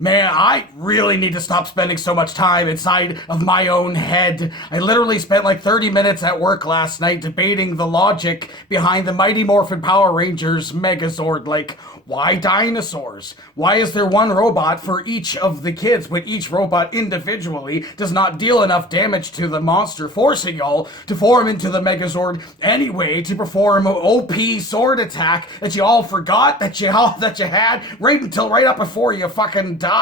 Man, I really need to stop spending so much time inside of my own head. I literally spent like 30 minutes at work last night debating the logic behind the Mighty Morphin Power Rangers Megazord. Like, why dinosaurs? Why is there one robot for each of the kids when each robot individually does not deal enough damage to the monster, forcing y'all to form into the Megazord anyway to perform an OP sword attack that you all forgot that you had right up before you fucking died.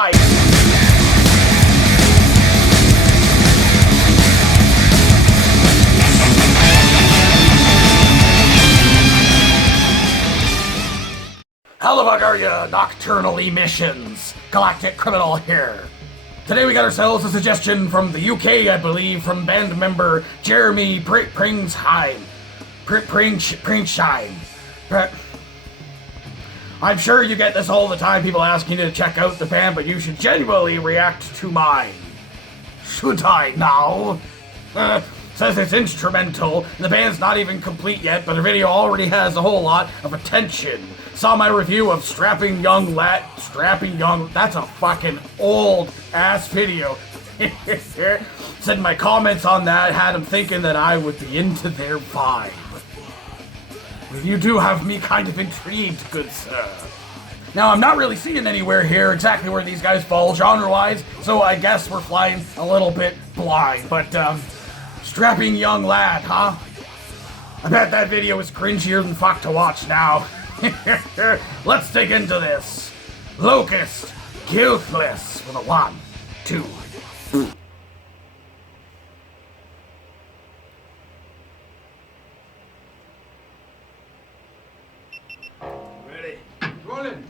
How the fuck are ya, Nocturnal Emissions? Galactic Criminal here. Today we got ourselves a suggestion from the UK, I believe, from band member Jeremy Pringsheim. Pringsheim. I'm sure you get this all the time, people asking you to check out the band, but you should genuinely react to mine. Should I now? Says it's instrumental, and the band's not even complete yet, but the video already has a whole lot of attention. Saw my review of Strapping Young, that's a fucking old ass video. Said my comments on that had them thinking that I would be into their vibe. You do have me kind of intrigued, good sir. Now, I'm not really seeing anywhere here exactly where these guys fall genre-wise, so I guess we're flying a little bit blind, but, Strapping Young Lad, huh? I bet that video is cringier than fuck to watch now. Let's dig into this. LOKUST, Guiltless, with a 1, 2, 3. Ready? Rolling.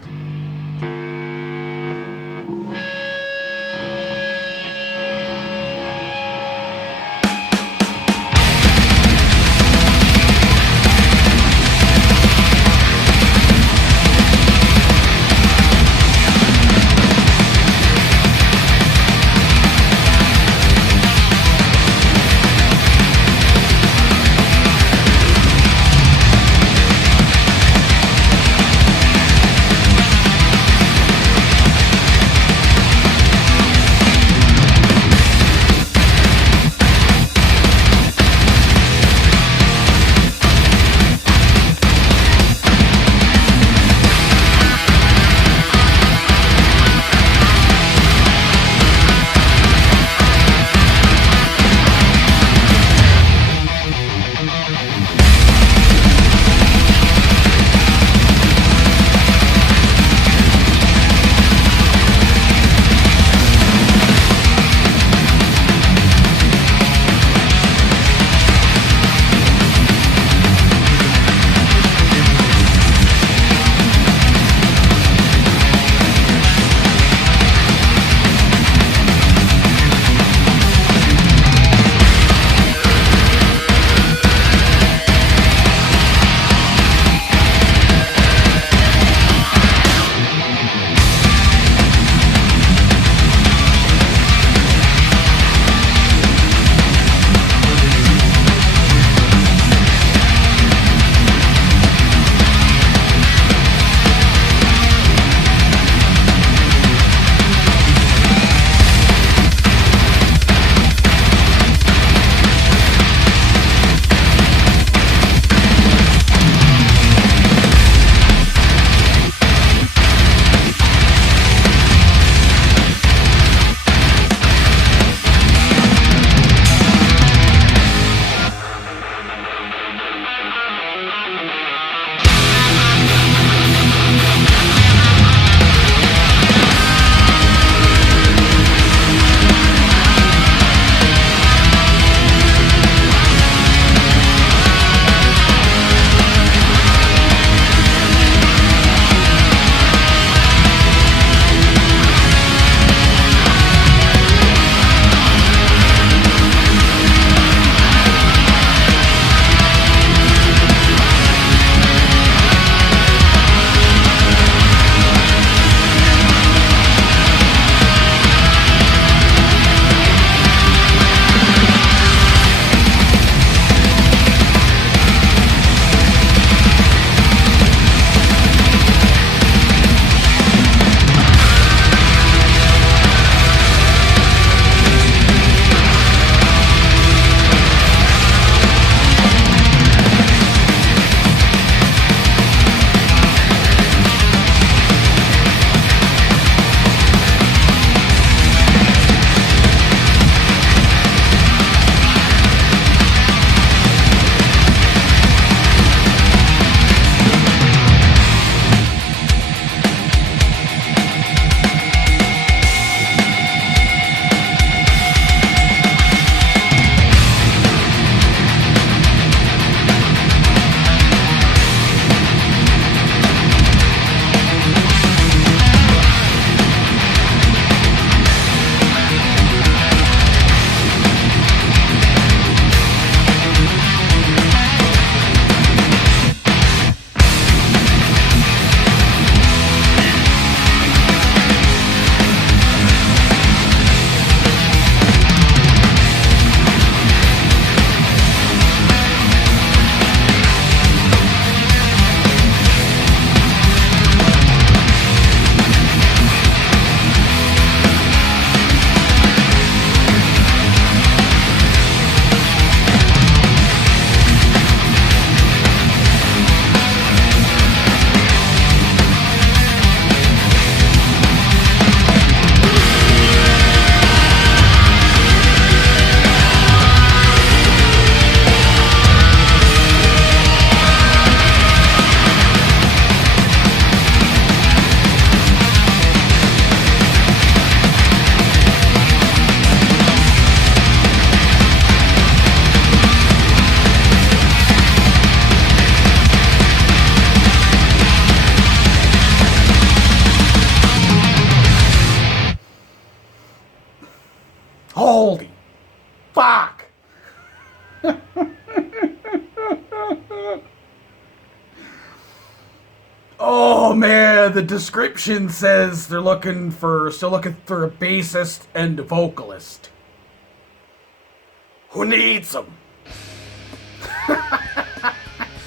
Holy fuck. Oh man, the description says they're still looking for a bassist and a vocalist. Who needs them?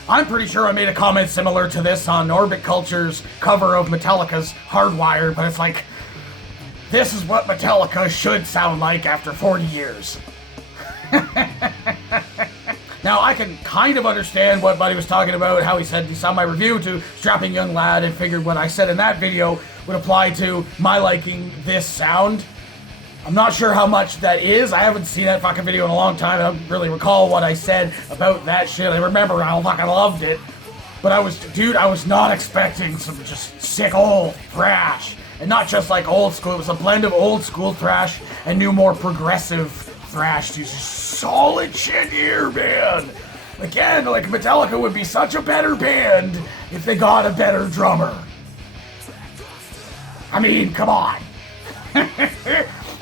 I'm pretty sure I made a comment similar to this on Orbit Culture's cover of Metallica's Hardwired, but it's like, this is what Metallica should sound like after 40 years. Now, I can kind of understand what Buddy was talking about, how he said he saw my review to Strapping Young Lad and figured what I said in that video would apply to my liking this sound. I'm not sure how much that is. I haven't seen that fucking video in a long time. I don't really recall what I said about that shit. I remember how fucking loved it. But I was not expecting some just sick old thrash. And not just like old school. It was a blend of old school thrash and new, more progressive thrash. Just solid shit here, man. Again, like Metallica would be such a better band if they got a better drummer. I mean, come on.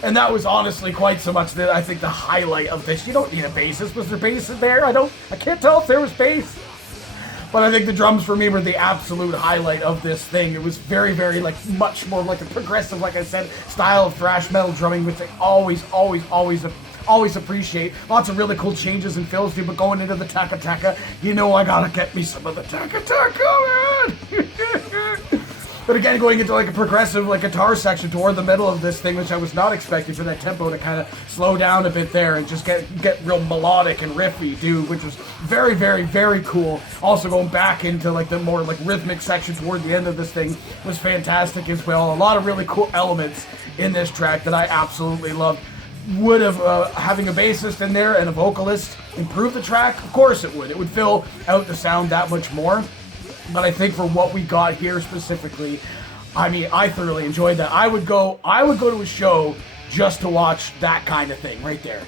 And that was honestly quite so much that I think the highlight of this. You don't need a bassist. Was there bass in there? I can't tell if there was bass. But I think the drums for me were the absolute highlight of this thing. It was very, very, like, much more like a progressive, like I said, style of thrash metal drumming, which I always appreciate. Lots of really cool changes and fills, dude, but going into the Taka Taka, you know I gotta get me some of the Taka Taka, man! But again, going into like a progressive like guitar section toward the middle of this thing, which I was not expecting for that tempo to kind of slow down a bit there and just get real melodic and riffy, dude, which was very, very, very cool. Also going back into like the more like rhythmic section toward the end of this thing was fantastic as well. A lot of really cool elements in this track that I absolutely loved. Would have having a bassist in there and a vocalist improve the track? Of course it would. It would fill out the sound that much more. But I think for what we got here specifically, I mean, I thoroughly enjoyed that. I would go to a show just to watch that kind of thing right there.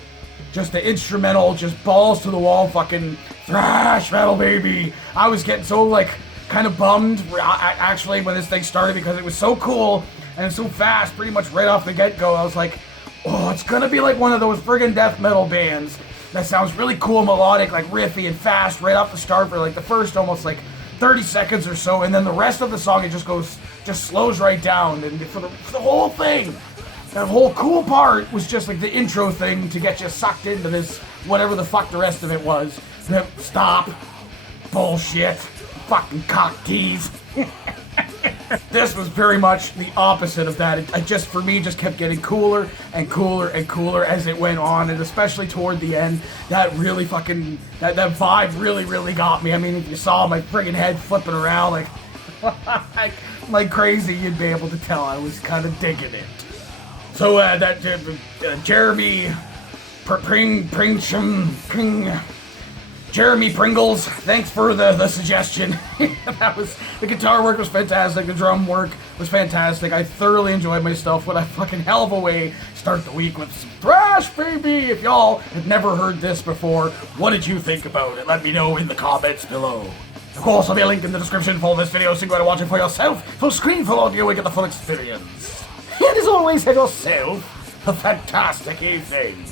Just the instrumental, just balls to the wall, fucking thrash metal, baby. I was getting so like kind of bummed actually when this thing started because it was so cool and so fast, pretty much right off the get-go. I was like, oh, it's gonna be like one of those friggin' death metal bands that sounds really cool, melodic, like riffy and fast right off the start for like the first almost like 30 seconds or so, and then the rest of the song it just slows right down, and for the whole thing, that whole cool part was just like the intro thing to get you sucked into this, whatever the fuck the rest of it was. Stop. Bullshit. Fucking cock tease. This was very much the opposite of that. It just, for me, just kept getting cooler and cooler and cooler as it went on, and especially toward the end, that really fucking, that vibe really, really got me. I mean, if you saw my friggin' head flipping around like crazy, you'd be able to tell I was kind of digging it. So, Jeremy Jeremy Pringles, thanks for the suggestion. The guitar work was fantastic, the drum work was fantastic. I thoroughly enjoyed myself. What a fucking hell of a way to start the week with some thrash, baby! If y'all have never heard this before, what did you think about it? Let me know in the comments below. Of course, there'll be a link in the description for this video so you can go and watch it for yourself. Full screen, full audio, and get the full experience. And as always, have yourself a fantastic evening.